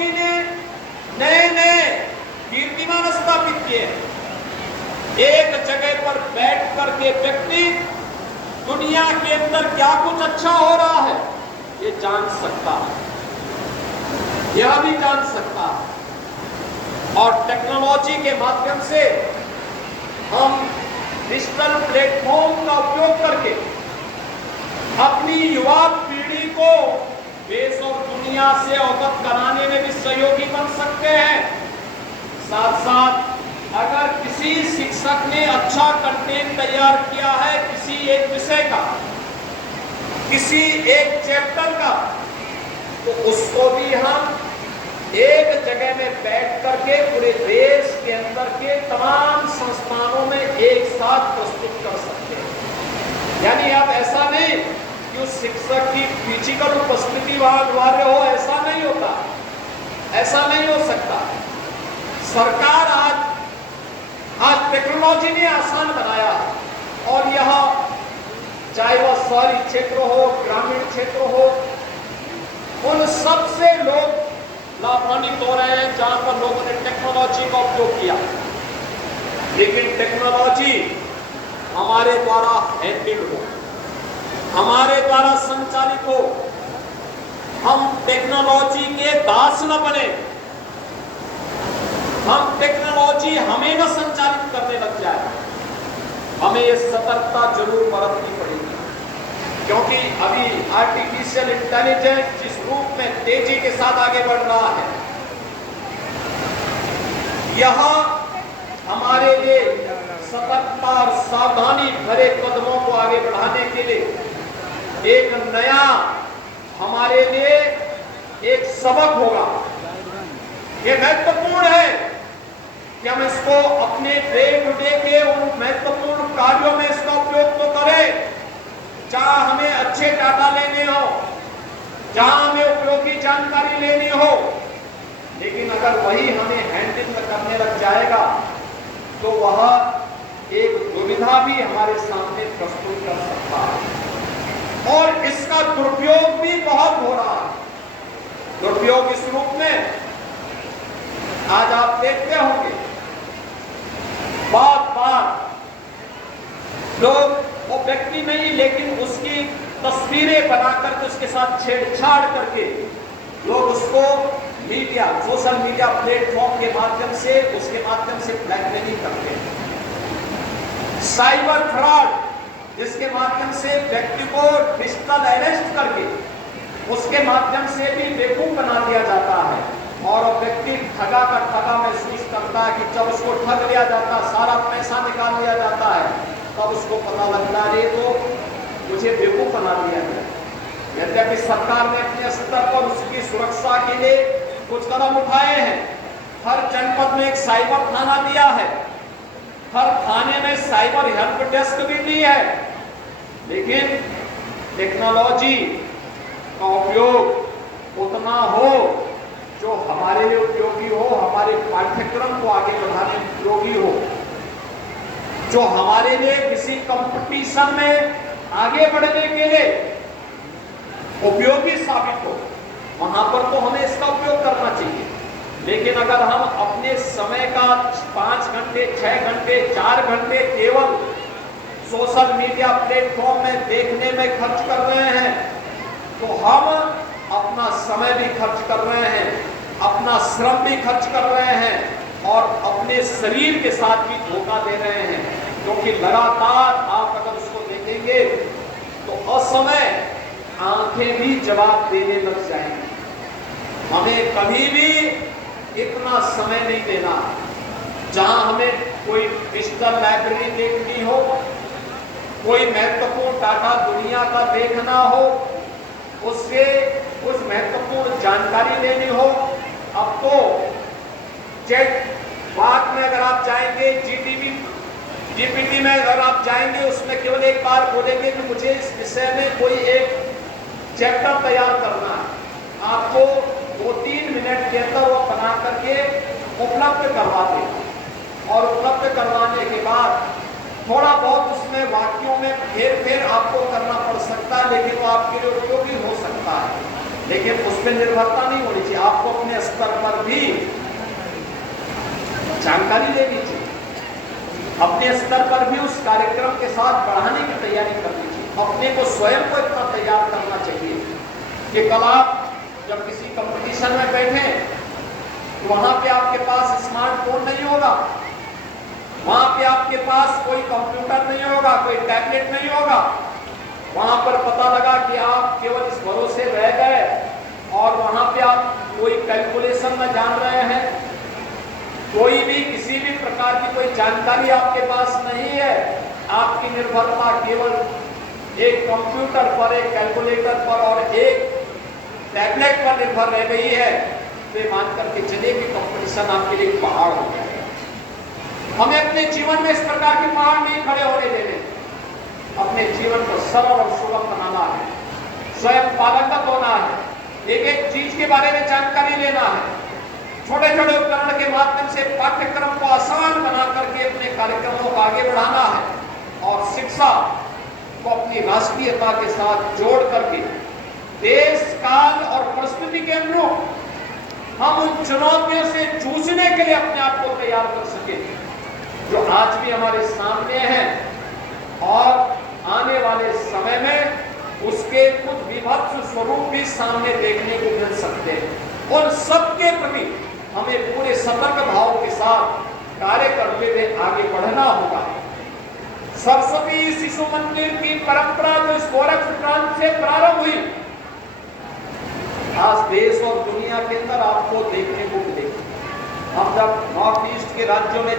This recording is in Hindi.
टेक्नोलॉजी ने नए नए कीर्तिमान स्थापित किए। एक जगह पर बैठ करके व्यक्ति दुनिया के अंदर क्या कुछ अच्छा हो रहा है ये जान सकता है, यह भी जान सकता है। और टेक्नोलॉजी के माध्यम से हम डिजिटल प्लेटफॉर्म का उपयोग करके अपनी युवा पीढ़ी को देश और दुनिया से अवगत कराने में भी सहयोगी बन सकते हैं। साथ साथ अगर किसी शिक्षक ने अच्छा कंटेंट तैयार किया है किसी एक विषय का, किसी एक चैप्टर का, तो उसको भी हम एक जगह में बैठ करके पूरे देश के अंदर के तमाम संस्थानों में एक साथ प्रस्तुत कर सकते हैं। यानी अब ऐसा नहीं कि उस शिक्षक की फिजिकल उपस्थिति वहां अनिवार्य हो, ऐसा नहीं होता, ऐसा नहीं हो सकता। सरकार आज टेक्नोलॉजी ने आसान बनाया और यह चाहे वह शहरी क्षेत्र हो, ग्रामीण क्षेत्र हो, उन सब से लोग लाभान्वित हो रहे हैं जहां पर लोगों ने टेक्नोलॉजी का उपयोग किया। लेकिन टेक्नोलॉजी हमारे द्वारा हैंडल हो, हमारे द्वारा संचालित हो, हम टेक्नोलॉजी के दास न बने, हम टेक्नोलॉजी हमें न संचालित करने लग जाए। हमें ये सतर्कता जरूर बरतनी पड़ेगी, क्योंकि अभी आर्टिफिशियल इंटेलिजेंस जिस रूप में तेजी के साथ आगे बढ़ रहा है, यह हमारे लिए सतर्कता और सावधानी भरे कदमों को आगे बढ़ाने के लिए एक नया हमारे लिए एक सबक होगा। ये महत्वपूर्ण है कि हम इसको अपने डे टू डे के उन महत्वपूर्ण कार्यों में इसका उपयोग तो करें जहां हमें अच्छे डाटा लेने हो, जहां हमें उपयोगी जानकारी लेनी हो। लेकिन अगर वही हमें हैंडल करने लग जाएगा तो वह एक दुविधा भी हमारे सामने प्रस्तुत कर सकता है और इसका दुरुपयोग भी बहुत हो रहा है। दुरुपयोग इस रूप में आज आप देखते होंगे बार बार लोग वो व्यक्ति नहीं लेकिन उसकी तस्वीरें बनाकर के उसके साथ छेड़छाड़ करके लोग उसको मीडिया, सोशल मीडिया प्लेटफॉर्म के माध्यम से उसके माध्यम से ब्लैकमेलिंग करते हैं। साइबर फ्रॉड जिसके माध्यम से व्यक्ति को डिजिटल अरेस्ट करके उसके माध्यम से भी बेवकूफ बना दिया जाता है और व्यक्ति ठगा का ठगा महसूस करता है कि जब उसको ठग लिया जाता है, सारा पैसा निकाल लिया जाता है, तब उसको पता लगता है तो मुझे बेवकूफ बना दिया गया। यद्यपि सरकार ने अपने स्तर पर उसकी सुरक्षा के लिए कुछ कदम उठाए हैं। हर जनपद में एक साइबर थाना दिया है, हर थाने में साइबर हेल्प डेस्क भी दी है। लेकिन टेक्नोलॉजी का उपयोग उतना हो जो हमारे लिए उपयोगी हो, हमारे पाठ्यक्रम को आगे बढ़ाने में उपयोगी हो, जो हमारे लिए किसी कंपटीशन में आगे बढ़ने के लिए उपयोगी साबित हो, वहां पर तो हमें इसका उपयोग करना चाहिए। लेकिन अगर हम अपने समय का 5 घंटे, 6 घंटे, 4 घंटे केवल सोशल मीडिया प्लेटफॉर्म में देखने में खर्च कर रहे हैं तो हम अपना समय भी खर्च कर रहे हैं, अपना श्रम भी खर्च कर रहे हैं और अपने शरीर के साथ भी धोखा दे रहे हैं। क्योंकि लगातार आप अगर उसको देखेंगे तो असमय आंखें भी जवाब देने लग जाएंगी। हमें कभी भी इतना समय नहीं देना। जहां हमें कोई डिजिटल लाइब्रेरी देखनी हो, कोई महत्वपूर्ण डाटा दुनिया का देखना हो, उससे कुछ महत्वपूर्ण जानकारी लेनी हो, अब तो चैट बात में अगर आप जाएंगे, जीपीटी में अगर आप जाएंगे, उसमें केवल एक बार बोलेंगे कि मुझे इस विषय में कोई एक चैप्टर तैयार करना है, आपको 2-3 मिनट के अंदर वो बना करके उपलब्ध करवा देगा। और उपलब्ध करवाने के बाद थोड़ा बहुत उसमें वाक्यों में फेर आपको करना पड़ सकता है, लेकिन वो आपके लिए उपयोगी हो सकता है। लेकिन उस पर निर्भरता नहीं होनी चाहिए। आपको अपने स्तर पर भी जानकारी लेनी चाहिए, अपने स्तर पर भी उस कार्यक्रम के साथ बढ़ाने की तैयारी करनी चाहिए। अपने को स्वयं को इतना तैयार करना चाहिए कि कल आप जब किसी कंपटीशन में बैठे तो वहां पे आपके पास स्मार्टफोन नहीं होगा, वहां पे आपके पास कोई कंप्यूटर नहीं होगा, कोई टैबलेट नहीं होगा। वहां पर पता लगा कि आप केवल इस भरोसे रह गए और वहां पे आप कोई कैलकुलेशन न जान रहे हैं, कोई भी किसी भी प्रकार की कोई जानकारी आपके पास नहीं है, आपकी निर्भरता केवल एक कंप्यूटर पर, एक कैलकुलेटर पर और एक टैबलेट पर निर्भर रह गई है, तो मान करके चलिए कि कंपटीशन आपके लिए पहाड़ हो जाएगा। हमें अपने जीवन में इस प्रकार के पहाड़ नहीं खड़े होने देने, अपने जीवन को सरल और सुगम बनाना है, स्वयं पारंगत होना है, एक एक चीज के बारे में जानकारी लेना है, छोटे छोटे उपकरण के माध्यम से पाठ्यक्रम को आसान बना करके अपने कार्यक्रमों को आगे बढ़ाना है और शिक्षा को अपनी राष्ट्रीयता के साथ जोड़ करके देश काल और परिस्थिति के अनुरूप हम उन चुनौतियों से जूझने के लिए अपने आप को तैयार कर सके जो आज भी हमारे सामने है और आने वाले समय में उसके कुछ विभत्स स्वरूप भी सामने देखने को मिल सकते हैं। और सबके प्रति हमें पूरे सतर्क भाव के साथ कार्य करते हुए आगे बढ़ना होगा। सरस्वती शिशु मंदिर की परंपरा जो इस गोरख प्रांत से प्रारंभ हुई, आज देश और दुनिया के अंदर आपको देखने को मिलेगी। हम जब नॉर्थ ईस्ट के राज्यों में